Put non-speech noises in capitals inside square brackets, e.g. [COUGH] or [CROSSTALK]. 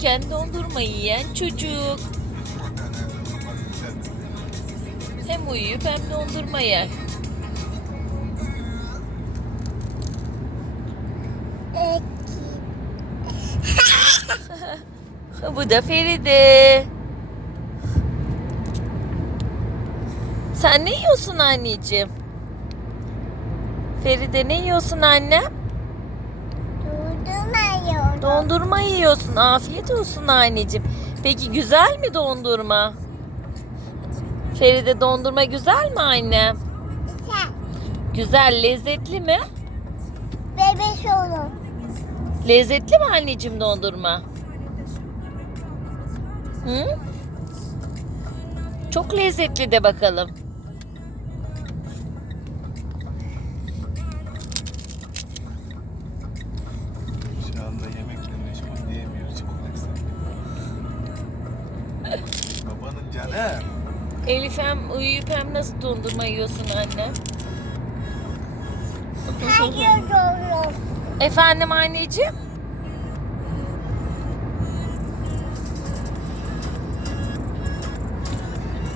uyurken dondurma yiyen çocuk. Hem uyuyup hem dondurma yer. [LAUGHS] Bu da Feride. Sen ne yiyorsun anneciğim? Feride ne yiyorsun annem? Dondurma yiyorsun. Afiyet olsun anneciğim. Peki güzel mi dondurma? Feride dondurma güzel mi annem? Sen Güzel, lezzetli mi? bebek olun. Lezzetli mi anneciğim dondurma? Hı? Çok lezzetli de bakalım. Babanın canı. Elif hem uyuyup hem nasıl dondurma yiyorsun anne? Hayır oğlum. Efendim anneciğim?